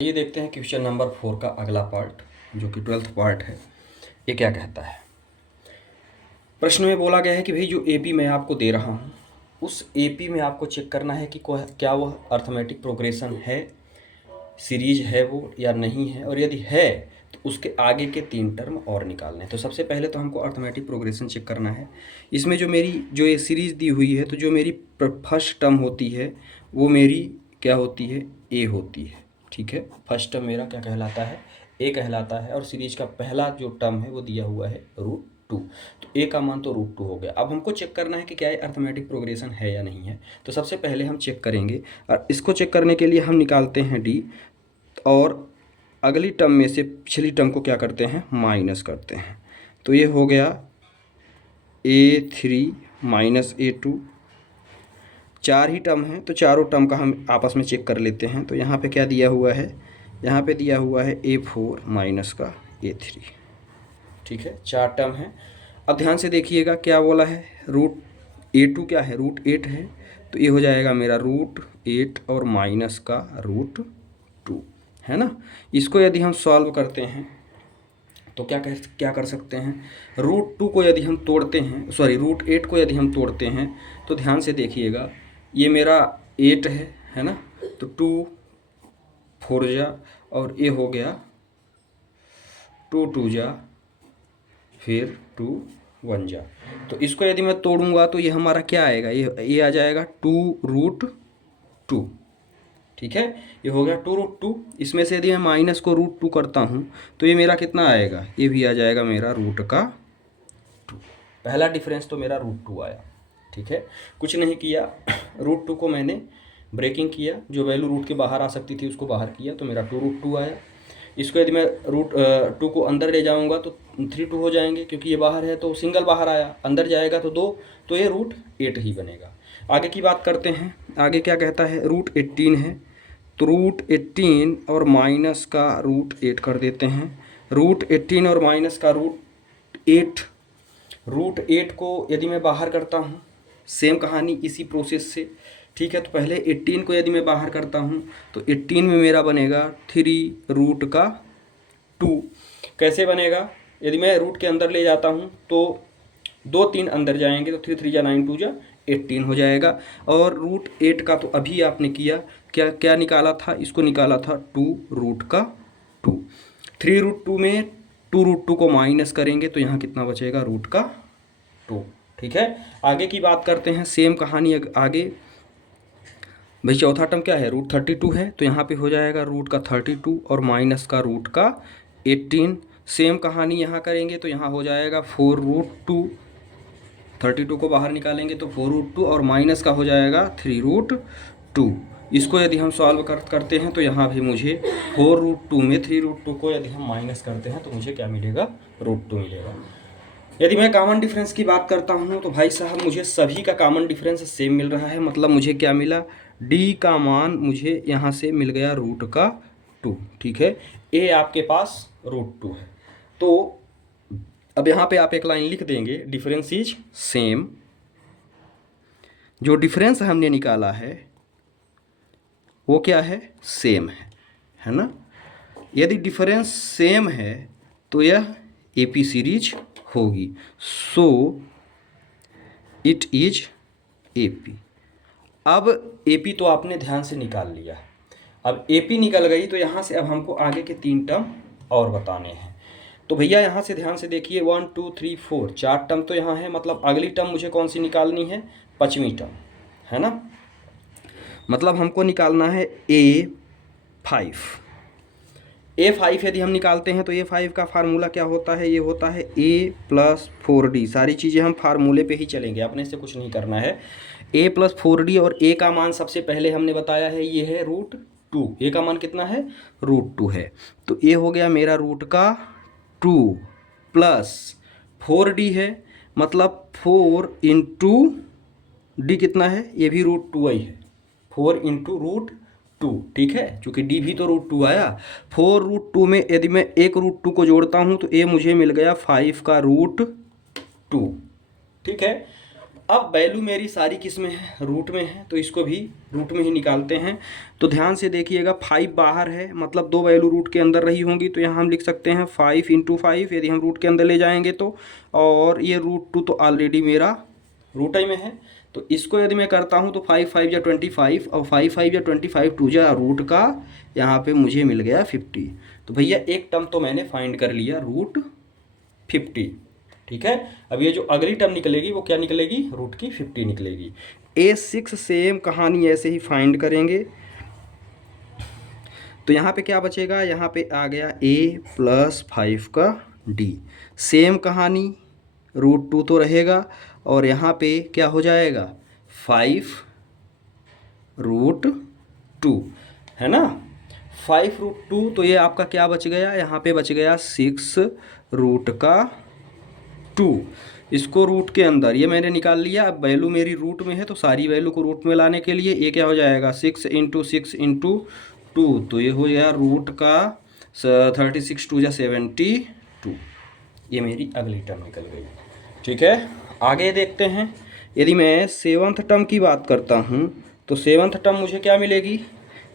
ये देखते हैं क्वेश्चन नंबर 4 का अगला पार्ट जो कि 12th पार्ट है। ये क्या कहता है? प्रश्न में बोला गया है कि भाई जो एपी मैं आपको दे रहा हूँ उस एपी में आपको चेक करना है कि क्या वह अर्थमेटिक प्रोग्रेशन है, सीरीज है वो या नहीं है, और यदि है तो उसके आगे के 3 टर्म और निकालने हैं। तो सबसे पहले तो हमको अर्थमेटिक प्रोग्रेशन चेक करना है। इसमें जो ये सीरीज दी हुई है तो जो मेरी फर्स्ट टर्म होती है वो मेरी क्या होती है? ए होती है। ठीक है, फर्स्ट टर्म मेरा क्या कहलाता है? ए कहलाता है। और सीरीज का पहला जो टर्म है वो दिया हुआ है √2। तो ए का मान तो √2 हो गया। अब हमको चेक करना है कि क्या ये अर्थमेटिक प्रोग्रेशन है या नहीं है। तो सबसे पहले हम चेक करेंगे और इसको चेक करने के लिए हम निकालते हैं डी, और अगली टर्म में से पिछली टर्म को क्या करते हैं? माइनस करते हैं। तो ये हो गया A3 माइनस A2। 4 ही टर्म है तो चारों टर्म का हम आपस में चेक कर लेते हैं। तो यहाँ पे क्या दिया हुआ है? यहाँ पे दिया हुआ है A4 माइनस का A3। ठीक है, 4 टर्म है। अब ध्यान से देखिएगा क्या बोला है? √A2 क्या है? √8 है। तो ये हो जाएगा मेरा √8 और माइनस का √2 है ना। इसको यदि हम सॉल्व करते हैं तो क्या कर सकते हैं? √2 को यदि हम तोड़ते हैं, सॉरी √8 को यदि हम तोड़ते हैं तो ध्यान से देखिएगा, ये मेरा 8 है ना। तो 2 4 जा और ये हो गया 2 2 जा फिर 2 1 जा। तो इसको यदि मैं तोड़ूंगा तो ये हमारा क्या आएगा? ये आ जाएगा 2√2। ठीक है, ये हो गया 2√2। इसमें से यदि मैं माइनस को √2 करता हूँ तो ये मेरा कितना आएगा? ये भी आ जाएगा मेरा √2। पहला डिफरेंस तो मेरा √2 आया। ठीक है, कुछ नहीं किया, √2 को मैंने ब्रेकिंग किया, जो वैल्यू रूट के बाहर आ सकती थी उसको बाहर किया तो मेरा 2√2 आया। इसको यदि मैं √2 को अंदर ले जाऊंगा तो 3 2 हो जाएंगे, क्योंकि ये बाहर है तो सिंगल बाहर आया, अंदर जाएगा तो 2, तो ये √8 ही बनेगा। आगे की बात करते हैं। आगे क्या कहता है? √18 है तो √18 और माइनस का √8 कर देते हैं। √18 और माइनस का √8, √8 को यदि मैं बाहर करता हूँ, सेम कहानी इसी प्रोसेस से। ठीक है, तो पहले 18 को यदि मैं बाहर करता हूँ तो 18 में मेरा बनेगा 3√2। कैसे बनेगा? यदि मैं रूट के अंदर ले जाता हूँ तो 2 3 अंदर जाएंगे तो 3 3 जा 9 2 जा 18 हो जाएगा। और √8 का तो अभी आपने किया, क्या निकाला था? इसको निकाला था 2√2। 3√2 में 2√2 को माइनस करेंगे तो यहाँ कितना बचेगा? √2। ठीक है, आगे की बात करते हैं। सेम कहानी आगे। भाई चौथा टर्म क्या है? √32 है तो यहाँ पे हो जाएगा √32 और माइनस का √18। सेम कहानी यहाँ करेंगे तो यहाँ हो जाएगा 4√2। 32 को बाहर निकालेंगे तो 4√2 और माइनस का हो जाएगा 3√2। इसको यदि हम सॉल्व करते हैं तो यहाँ भी मुझे 4√2 में 3√2 को यदि हम माइनस करते हैं तो मुझे क्या मिलेगा? √2 मिलेगा। यदि मैं कॉमन डिफरेंस की बात करता हूँ तो भाई साहब मुझे सभी का कॉमन डिफरेंस सेम मिल रहा है। मतलब मुझे क्या मिला? डी का मान मुझे यहाँ से मिल गया √2। ठीक है, ए आपके पास √2 है। तो अब यहाँ पे आप एक लाइन लिख देंगे, डिफरेंस इज सेम। जो डिफरेंस हमने निकाला है वो क्या है? सेम है ना। यदि डिफरेंस सेम है तो यह एपी सीरीज होगी। So it is AP. अब एपी तो आपने ध्यान से निकाल लिया। अब एपी निकल गई तो यहाँ से अब हमको आगे के 3 टर्म और बताने हैं। तो भैया यहाँ से ध्यान से देखिए, 1 2 3 4 4 टर्म तो यहाँ है। मतलब अगली टर्म मुझे कौन सी निकालनी है? 5वीं टर्म है ना। मतलब हमको निकालना है A5। A5 यदि हम निकालते हैं तो A5 का फार्मूला क्या होता है? ये होता है A+4D। सारी चीज़ें हम फार्मूले पे ही चलेंगे, अपने से कुछ नहीं करना है। A+4D और A का मान सबसे पहले हमने बताया है ये है √2। A का मान कितना है? √2 है। तो A हो गया मेरा √2 प्लस 4D है, मतलब 4 × D कितना है? ये भी √2 ही है, 4 × √2। ठीक है, चूँकि D भी तो √2 आया। 4√2 में यदि मैं एक √2 को जोड़ता हूँ तो ये मुझे मिल गया 5 का √2। ठीक है, अब वैल्यू मेरी सारी किस में है, रूट में है, तो इसको भी रूट में ही निकालते हैं। तो ध्यान से देखिएगा 5 बाहर है, मतलब 2 वैल्यू रूट के अंदर रही होंगी, तो यहाँ हम लिख सकते हैं 5 × 5 यदि हम रूट के अंदर ले जाएंगे तो, और ये √2 तो ऑलरेडी मेरा रूट ही में है। तो इसको यदि मैं करता हूँ तो 5 × 5 = 25 और 5 × 5 = 25, 2 जा रूट का, यहाँ पे मुझे मिल गया 50। तो भैया एक टर्म तो मैंने फाइंड कर लिया √50, ठीक है। अब ये जो अगली टर्म निकलेगी वो क्या निकलेगी, √50 निकलेगी। A6 सेम कहानी ऐसे ही फाइंड करेंगे। तो यहाँ पे क्या बचेगा, यहाँ पे आ गया A + 5 का D, सेम कहानी, √2 तो रहेगा, और यहाँ पे क्या हो जाएगा 5 √2, है ना। 5 √2, तो ये आपका क्या बच गया, यहाँ पे बच गया 6 √2। इसको रूट के अंदर ये मैंने निकाल लिया। अब वैल्यू मेरी रूट में है तो सारी वैल्यू को रूट में लाने के लिए ये क्या हो जाएगा 6 × 6 × 2, तो ये हो गया रूट का 36, 2 = 72। ये मेरी अगली टर्म निकल गई, ठीक है। आगे देखते हैं। यदि मैं 7th टर्म की बात करता हूँ तो 7th टर्म मुझे क्या मिलेगी,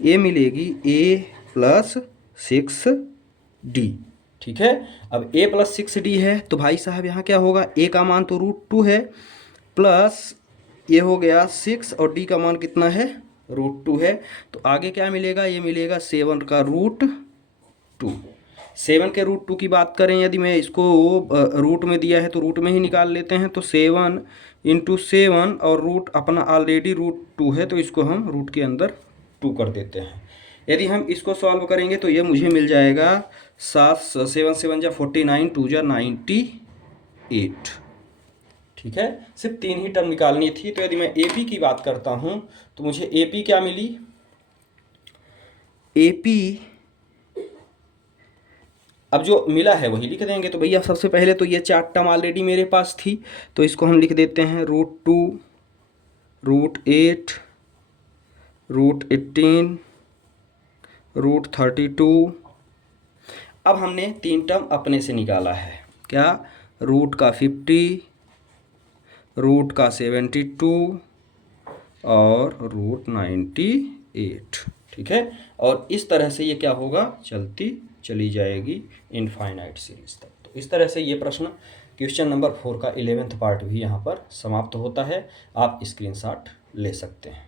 ये मिलेगी A + 6D, ठीक है। अब A + 6D है तो भाई साहब यहाँ क्या होगा, A का मान तो √2 है, प्लस ये हो गया 6 और D का मान कितना है, √2 है। तो आगे क्या मिलेगा, ये मिलेगा 7 का √2। 7 के √2 की बात करें, यदि मैं इसको रूट में दिया है तो रूट में ही निकाल लेते हैं। तो 7 × 7 और रूट अपना ऑलरेडी √2 है, तो इसको हम रूट के अंदर 2 कर देते हैं। यदि हम इसको सॉल्व करेंगे तो ये मुझे मिल जाएगा 7 7 7 = 49, 2 = 98, ठीक है। सिर्फ 3 ही टर्म निकालनी थी। तो यदि मैं AP की बात करता हूँ तो मुझे AP क्या मिली, AP अब जो मिला है वही लिख देंगे। तो भैया सबसे पहले तो ये 4 टर्म ऑलरेडी मेरे पास थी, तो इसको हम लिख देते हैं √2, √8, √18, √32। अब हमने 3 टर्म अपने से निकाला है, क्या, रूट का 50, रूट का 72 और √98, ठीक है। और इस तरह से ये क्या होगा, चलती चली जाएगी इनफाइनाइट सीरीज तक। तो इस तरह से ये प्रश्न क्वेश्चन नंबर 4 का 11th पार्ट भी यहाँ पर समाप्त होता है। आप स्क्रीनशॉट ले सकते हैं।